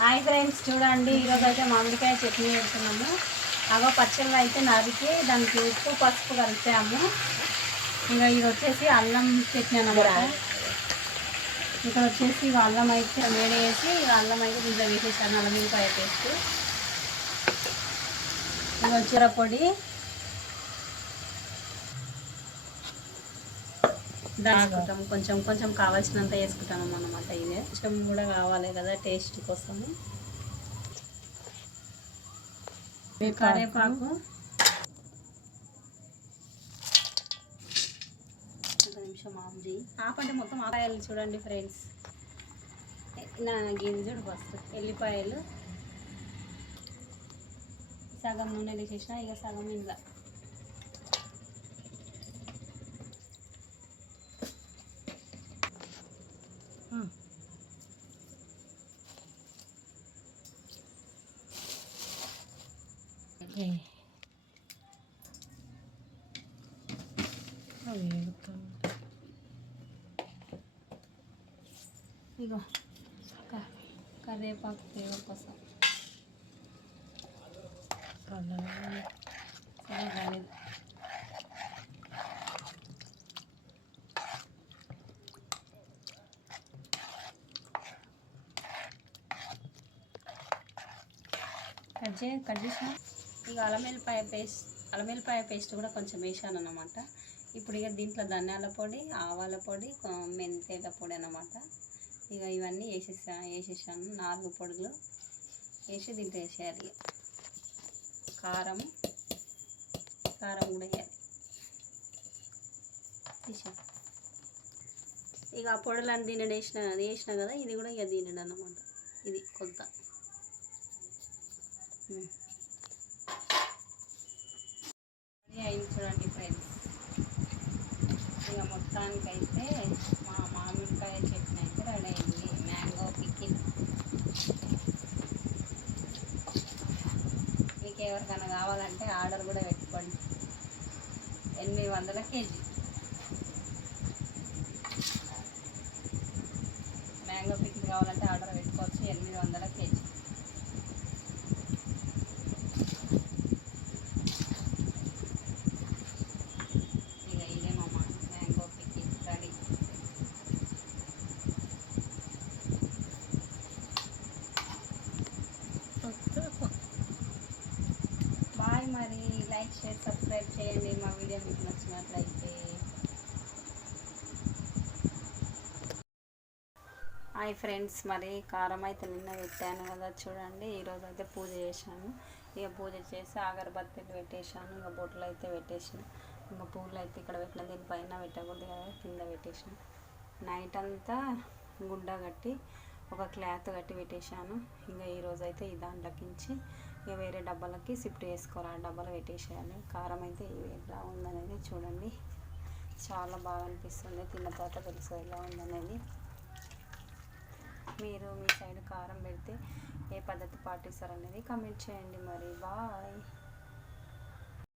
Hi friends, చూడండి ఈరోజు అయితే మామిడికాయ చట్నీ వేస్తున్నాము. అగో పచ్చళ్ళు అయితే నరికి దానికి ఉప్పు పసుపు కలిపాము. ఇంకా ఇది వచ్చేసి అల్లం చట్నీ అన్నమాట. ఇక్కడ వచ్చేసి అల్లం అయితే వేడి వేసి అల్లం అయితే దీంట్లో వేసేసాను, అల్లం మిరపకాయ పేస్ట్. ఇది వచ్చేర పొడి, వేసుకుంటాము. కొంచెం కొంచెం కావాల్సినంత వేసుకుంటాము అన్నమాట. ఇది కొంచెం కూడా కావాలి కదా టేస్ట్ కోసం. కరివేపాకు, ఒక నిమిషం ఆఫ్జీ ఆపంటే మొత్తం ఆపాయలు చూడండి ఫ్రెండ్స్. నా గింజుడు ఫస్ట్ ఎల్లిపాయలు సగం నూనె వేసేసిన, ఇక సగం ఇంట్లో ఇగో కరివేపాకు ఫ్లేవర్ కోసం సరే. కట్ చేసిన. ఇక అల్లం పేస్ట్ కూడా కొంచెం వేసాను అన్నమాట. ఇప్పుడు ఇక దీంట్లో ధనియాల పొడి, ఆవాల పొడి, మెంతేల పొడి అన్నమాట. ఇక ఇవన్నీ వేసేసాను 4 పొడులు వేసి దీంట్లో వేసేయాలి. కారం కూడా వేయాలి. ఇక ఆ పొడులన్నీ దీనిని వేసిన కదా, ఇది కూడా ఇక దీనిని అన్నమాట. ఇది కొత్త అయింది చూడండి ఫ్రెండ్స్. ఇక మొత్తానికైతే మా మామిడికాయ చట్నీ అయితే రెడీ అయింది. Mango pickle. మీకు ఎవరికైనా కావాలంటే ఆర్డర్ కూడా పెట్టుకోండి. 800 కేజీ మ్యాంగో పికిల్ కావాలంటే ఆర్డర్ పెట్టుకోవచ్చు. 800 కేజీ. బాయ్. మరి లైక్, షేర్, సబ్స్క్రైబ్ చేయండి మా వీడియో మీకు నచ్చినట్లయితే. హాయ్ ఫ్రెండ్స్, మరి కారం అయితే నిన్న పెట్టాను కదా చూడండి. ఈరోజు అయితే పూజ చేశాను. ఇక పూజ చేసి అగరబత్తీలు పెట్టేశాను. ఇక బొట్లు అయితే పెట్టేసిన. ఇంకా పూలు అయితే ఇక్కడ పెట్టిన, దీనిపైన పెట్టకూడదు కదా, కింద పెట్టేసిన. నైట్ అంతా గుడ్డ కట్టి ఒక క్లాత్ కట్టి పెట్టేశాను. ఇంకా ఈరోజు అయితే ఈ దాంట్లోకించి ఇక వేరే డబ్బాలకి షిఫ్ట్ చేసుకోవాలి. ఆ డబ్బాలో పెట్టేసేయాలి. కారం అయితే ఎలా ఉందనేది చూడండి. చాలా బాగా అనిపిస్తుంది. తిన్న తర్వాత తెలుసు ఎలా ఉందనేది. మీరు మీ సైడ్ కారం పెడితే ఏ పద్ధతి పాటిస్తారనేది కామెంట్ చేయండి. మరి బాయ్.